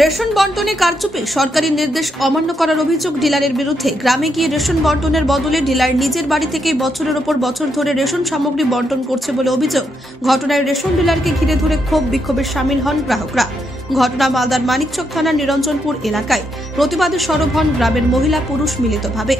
Ration বন্টনে কারচুপি, সরকারি নির্দেশ অমান্য করার অভিযোগ ডিলারের বিরুদ্ধে। গ্রামে গিয়ে রেশন বন্টনের বদলে ডিলার নিজের বাড়ি থেকে বছরের ওপর বছর ধরে রেশন সামগ্রী বন্টন করছে বলে অভিযোগ। ঘটনায় রেশন ডিলারকে ঘিরে ধরে ক্ষোভ বিক্ষোভে সামিল হন গ্রাহকরা। ঘটনা মালদার মানিকচক থানার নিরঞ্জনপুর এলাকায়। প্রতিবাদে সরব হন গ্রামের মহিলা পুরুষ মিলিতভাবে।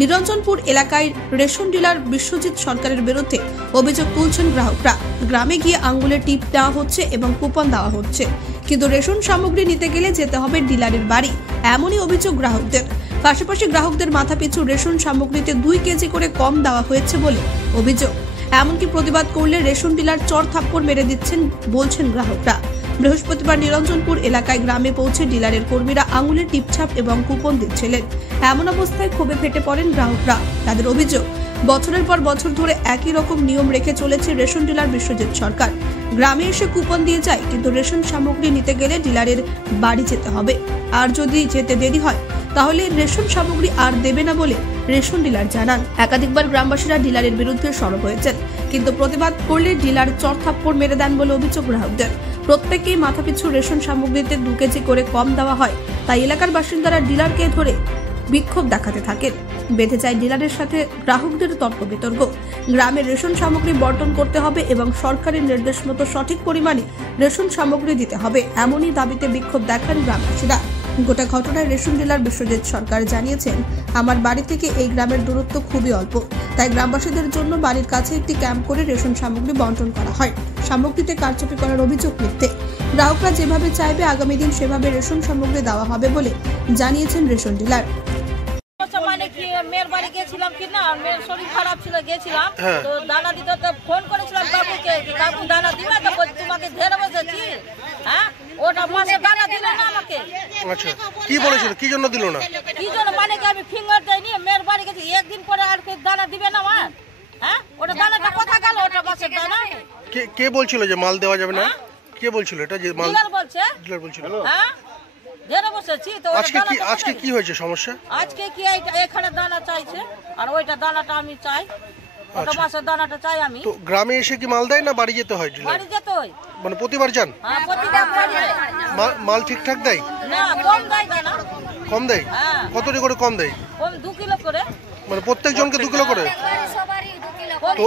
নিরঞ্জনপুর এলাকায় রেশন ডিলার বিশ্বজিৎ সরকারের বিরুদ্ধে অভিযোগ তুলছেন গ্রাহকরা। গ্রামে গিয়ে আঙ্গুলে টিপ দেওয়া হচ্ছে এবং কুপন দেওয়া হচ্ছে, কিন্তু রেশন সামগ্রী নিতে গেলে যেতে হবে ডিলারের বাড়ি, এমনই অভিযোগ গ্রাহকদের। পাশাপাশি গ্রাহকদের মাথাপিছু রেশন সামগ্রীতে 2 কেজি করে কম দেওয়া হয়েছে বলে অভিযোগ। এমনকি প্রতিবাদ করলে রেশন ডিলার চড় থাপ্পড় মেরে দিচ্ছেন বলছেন গ্রাহকরা। বৃহস্পতিবার নিরঞ্জনপুর এলাকায় গ্রামে পৌঁছে ডিলারের কর্মীরা আঙুলের টিপছাপ এবং কুপন দিচ্ছিলেন। এমন অবস্থায় ক্ষোভে ফেটে পড়েন গ্রাহকরা। তাদের অভিযোগ, বছরের পর বছর ধরে একই রকম নিয়ম রেখে চলেছে রেশন ডিলার বিশ্বজিৎ সরকার। গ্রামে এসে কুপন দিয়ে যায়, কিন্তু রেশন সামগ্রী নিতে গেলে ডিলারের বাড়ি যেতে হবে। আর যদি যেতে দেরি হয় তাহলে রেশন সামগ্রী আর দেবে না বলে রেশন ডিলার জানান। একাধিকবার গ্রামবাসীরা ডিলারের বিরুদ্ধে সরব হয়েছেন, কিন্তু প্রতিবাদ করলে ডিলার চড় থাপ্পড় মেরে দেন বলে অভিযোগ গ্রাহকদের। প্রত্যেকেই মাথাপিছু রেশন সামগ্রীতে 2 কেজি করে কম দেওয়া হয়, তাই এলাকার বাসিন্দারা ডিলারকে ধরে বিক্ষোভ দেখাতে থাকেন। বেঁধে যায় ডিলারের সাথে গ্রাহকদের তর্ক বিতর্ক। গ্রামে রেশন সামগ্রী বন্টন করতে হবে এবং সরকারের নির্দেশ মতো সঠিক পরিমাণে রেশন সামগ্রী দিতে হবে, এমনই দাবিতে বিক্ষোভ দেখান গ্রামবাসীরা। গোটা ঘটনায় রেশন ডিলার বিশ্বজিৎ সরকার জানিয়েছেন, আমার বাড়ি থেকে এই গ্রামের দূরত্ব খুবই অল্প, তাই গ্রামবাসীদের জন্য বাড়ির কাছে একটি ক্যাম্প করে রেশন সামগ্রী বন্টন করা হয়। সামগ্রীতে কারচুপি করার অভিযোগ মিথ্যে। গ্রাহকরা যেভাবে চাইবে আগামী দিন সেভাবে রেশন সামগ্রী দেওয়া হবে বলে জানিয়েছেন রেশন ডিলার। মানে কি মেয়ের বাড়ি গেছিলাম কি না, মেয়ের শরীর খারাপ ছিল, গেছিলাম তো দানা দিতে, তো ফোন করেছিলাম কাকুকে, কাকু দানা দিবে, তো তোমাকে ধরে বসেছি। হ্যাঁ, ওটা মাসে দানা দিল না আমাকে। আচ্ছা, কি বলেছিল, কি জন্য দিল না? কি জন্য মানে কি আমি ফিঙ্গার দেইনি, মেয়ের বাড়ি গেছি, একদিন পরে আর কি দানা দিবে না আমার? হ্যাঁ, ওটা দানাটা কোথায় গেল? ওটা মাসের দানা। কে বলছিল যে মাল দেওয়া যাবে না? কে বলছিল এটা যে মাল? ডিলার বলছে। ডিলার বলছিল। হ্যাঁ, ধরে বসেছি তো। আজকে কি হয়েছে সমস্যা? আজকে কি এখানে দানা চাইছে, আর ওইটা দানাটা আমি চাই, ওটা মাসের দানাটা চাই আমি। তো গ্রামে এসে কি মাল দেয় না বাড়ি যেতে হয়? বাড়ি যেতে হয়। মানে প্রতিবার যান? হ্যাঁ, প্রতিবার বাড়ি যায়। মাল ঠিকঠাক দেয় না, কম দেয় দানা। কম দেয়? হ্যাঁ। কতটি করে কম দেয়? কম 2 কিলো করে। মানে প্রত্যেক জনকে 2 কিলো করে? তো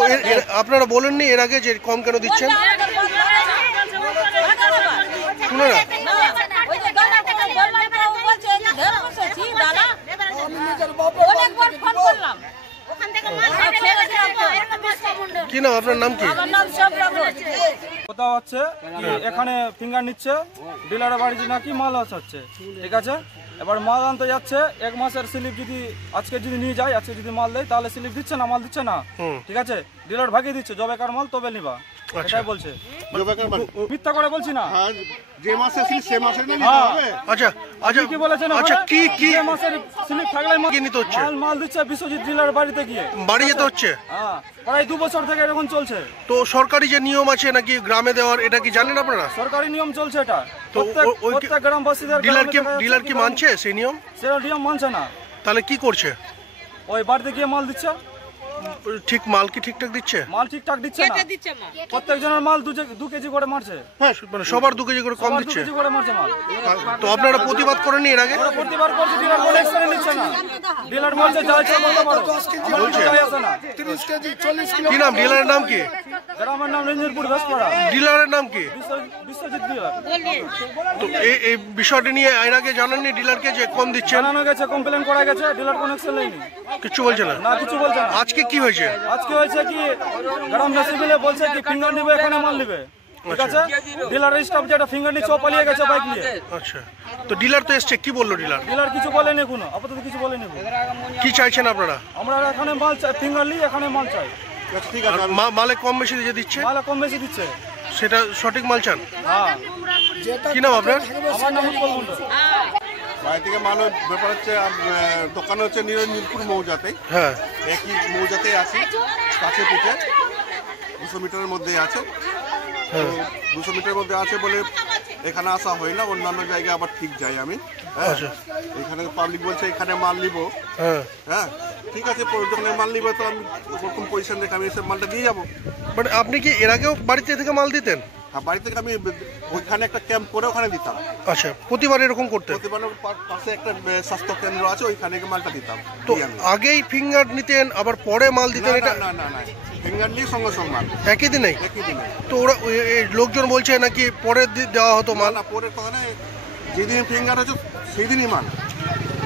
আপনারা বলেননি এর আগে যে কম কেন দিচ্ছেন? শুনে না? ওই যে দানা করে বললাম, ও বলছে ধরে বসেছি দানা। অনেকবার ফোন করলাম। কি নাম আপনার? নাম কি? আমার নাম সবরাগর। কথা হচ্ছে কি এখানে ফিঙ্গার নিচ্ছে, ডিলারের বাড়িতে নাকি মাল আসাচ্ছে, ঠিক আছে? এবার মাল আনতে যাচ্ছে, 1 মাসের স্লিপ যদি আজকে যদি নিয়ে যায়, আজকে যদি মাল দেয় তাহলে স্লিপ দিচ্ছে না, মাল দিচ্ছে না, ঠিক আছে? ডিলার ভাগিয়ে দিচ্ছে, জবেকার মাল তবে নিবা, এটাই বলছে। মিথ্যা করে বলছি না। যে মাসে স্লিপ সে মাসে না নিতে হবে। আচ্ছা আচ্ছা, কি বলেছেন? আচ্ছা, কি মাসের স্লিপ থাকলে নিতে হচ্ছে? মাল দিচ্ছে বিশ্বজিৎ ডিলার বাড়িতে গিয়ে বাড়ি যেতে হচ্ছে। হ্যাঁ, প্রায় 2 বছর থেকে এরকম চলছে। তো সরকারি যে নিয়ম আছে নাকি গ্রামে দেওয়ার, এটা কি জানেন আপনারা? সরকারি নিয়ম চলছে এটা। তো প্রত্যেক গ্রামবাসীদের ডিলার কি মানছে সেই নিয়ম? সেই নিয়ম মানছে না। তাহলে কি করছে? ওই বাড়িতে গিয়ে মাল দিচ্ছে। ঠিক মাল কি ঠিকঠাক দিচ্ছে? মাল ঠিকঠাক দিচ্ছে না। প্রত্যেক জনের মাল 2 কেজি করে মারছে। হ্যাঁ, মানে সবার 2 কেজি করে কম দিচ্ছে। 2 কেজি করে মারছে মাল। তো আপনারা প্রতিবাদ করেননি এর আগে? প্রতিবাদ করছে, ডিলার বলে এক্সট্রা নিচ্ছে না। ডিলার বলছে যা ইচ্ছা বলতে পারো, বলছে আসে না। 30 কেজি 40 কিলো। কি নাম ডিলারের নাম কি? গ্রামের নাম রঞ্জনপুর ভেসপাড়া। ডিলারের নাম কি? বিশ্বজিৎ ডিলার। তো এই বিষয়টি নিয়ে এর আগে জানাননি ডিলারকে যে কম দিচ্ছে? জানানো গেছে, কমপ্লেন করা গেছে, ডিলার কোনো অ্যাকশন নেয়নি। কিছু বলছে না? না, কিছু বলছে না। আজকে কি হয়েছে? আজকে হয়েছে কি গ্রামবাসী মিলে বলছে কি ফিঙ্গার নিবে, এখানে মাল নিবে, ঠিক আছে? ডিলারের স্টাফ যেটা ফিঙ্গার নিচ্ছে ও পালিয়ে গেছে বাইক নিয়ে। আচ্ছা, তো ডিলার তো এসছে, কি বললো ডিলার? ডিলার কিছু বলেনি, কোনো আপাতত কিছু বলেনি। কি চাইছেন আপনারা? আমরা এখানে মাল চাই, ফিঙ্গার নিই, এখানে মাল চাই। ঠিক আছে, মালে কম বেশি যে দিচ্ছে, মাল কম বেশি দিচ্ছে, সেটা সঠিক মাল চান? হ্যাঁ। কি নাম আপনার? আমার নাম উৎপল মন্ডল। বাড়ি থেকে মালের ব্যাপার হচ্ছে, দোকান হচ্ছে নিরঞ্জনপুর মৌজাতে। হ্যাঁ, একই মৌজাতে আছি, কাছে পিঠে 200 মিটারের মধ্যে আছে। 200 মিটারের মধ্যে আছে বলে এখানে আসা হয় না, অন্যান্য জায়গায় আবার ঠিক যাই আমি। হ্যাঁ, এখানে পাবলিক বলছে এখানে মাল নিব। হ্যাঁ, ঠিক আছে, যখন মাল নিব তো আমি ওরকম পজিশন দেখে আমি এসে মালটা দিয়ে যাবো। বাট আপনি কি এর আগেও বাড়িতে থেকে মাল দিতেন? হ্যাঁ, বাড়ি থেকে আমি ওইখানে একটা ক্যাম্প করে ওখানে দিতাম। আচ্ছা, প্রতিবার এরকম করতে? প্রতিবারের পাশে একটা স্বাস্থ্য কেন্দ্র আছে, ওইখানে গিয়ে মালটা দিতাম। তো আগেই ফিঙ্গার নিতেন আবার পরে মাল দিতেন? এটা না না না, ফিঙ্গার নিয়ে সঙ্গে সঙ্গে মাল একই দিনেই? একই দিনে। তো ওরা লোকজন বলছে নাকি পরে দেওয়া হতো মাল? না, পরের কথা নেই, যেদিন ফিঙ্গার হচ্ছে সেই দিনই মাল।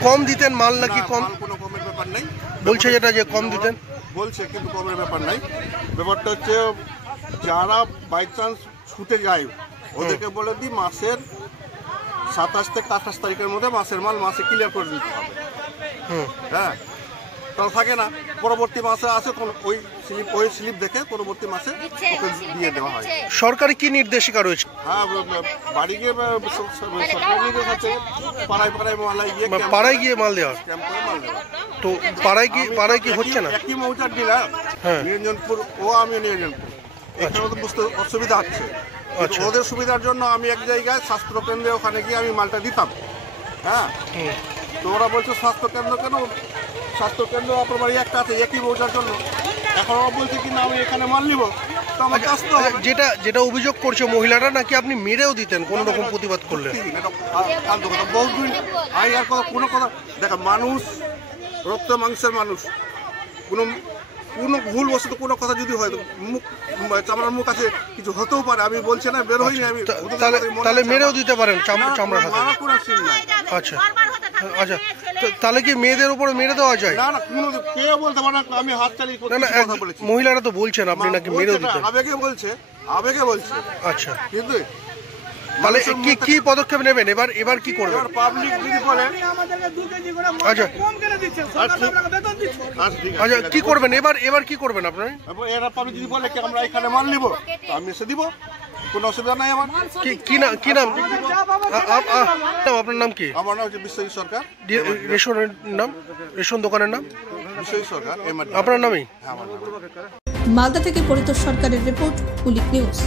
কম দিতেন মাল নাকি? কম কোনো কমের ব্যাপার নেই বলছে, যেটা যে কম দিতেন বলছে, কিন্তু কমের ব্যাপার নাই। ব্যাপারটা হচ্ছে যারা বাই চান্স ছুটে যায় ওদেরকে বলে দিই মাসের 27 থেকে 28 তারিখের মধ্যে মাসের মাল মাসে ক্লিয়ার করে দিতে হবে। হ্যাঁ, তাও থাকে না, পরবর্তী মাসে আসে ওই স্লিপ দেখে পরবর্তী মাসে ওকে দিয়ে দেওয়া হয়। সরকারি কি নির্দেশিকা রয়েছে? হ্যাঁ, বাড়ি গিয়ে সরকারি নির্দেশ আছে, পাড়ায় পাড়ায় মহলায় গিয়ে পাড়ায় গিয়ে মাল দেওয়া? ক্যাম্প করে মাল দেওয়া। তো পাড়ায় কি হচ্ছে না? একই মৌজার ডিলার, হ্যাঁ। নিরঞ্জনপুর ও আমি নিরঞ্জনপুর, এখানে তো বুঝতে অসুবিধা হচ্ছে। আচ্ছা। ওদের সুবিধার জন্য আমি এক জায়গায় স্বাস্থ্য কেন্দ্রে ওখানে গিয়ে আমি মালটা দিতাম। হ্যাঁ, তো ওরা বলছে স্বাস্থ্য কেন্দ্র কেন? স্বাস্থ্য কেন্দ্র আপনার বাড়ি একটা আছে একই মৌজার জন্য। এখন ওরা বলছে কি না আমি এখানে মাল নিব, তো আমাকে আসতে হবে। যেটা অভিযোগ করছে মহিলারা, নাকি আপনি মেরেও দিতেন কোনো রকম প্রতিবাদ করলে? বহুদিন আগে আর কোনো কথা দেখা, মানুষ রক্ত মাংসের মানুষ, কোনো ভুল বসত কোনো কথা যদি হয় মুখ চামড়ার মুখ আছে কিছু হতেও পারে। আমি বলছি না বের হইনি আমি, তাহলে মেরেও দিতে পারেন চামড়া হাতে? কোনো সিন নাই। আচ্ছা আচ্ছা, তাহলে কি মেয়েদের উপরে মেরে দেওয়া যায়? না না, কোনো কেউ বলতে পারে না আমি হাত চালিয়ে কথা বলেছি। মহিলারা তো বলছেন আপনি নাকি মেরেও দিতেন? আবেগে বলছে। আচ্ছা, কিন্তু তাহলে কি পদক্ষেপ নেবেন এবার কি করবেন? পাবলিক যদি বলে আচ্ছা আচ্ছা, কি করবেন এবার কি করবেন আপনার? এরা পাবলিক যদি বলে কি আমরা এখানে মাল নিব, তো আমি এসে দিব, কোনো অসুবিধা নাই আমার। কি নাম আপনার? নাম কি? আমার নাম হচ্ছে বিশ্বজিৎ সরকার। রেশনের নাম? রেশন দোকানের নাম বিশ্বজিৎ সরকার। আপনার নামই? হ্যাঁ, আমার নাম। মালদা থেকে পরিতোষ সরকারের রিপোর্ট, কুলিক নিউজ।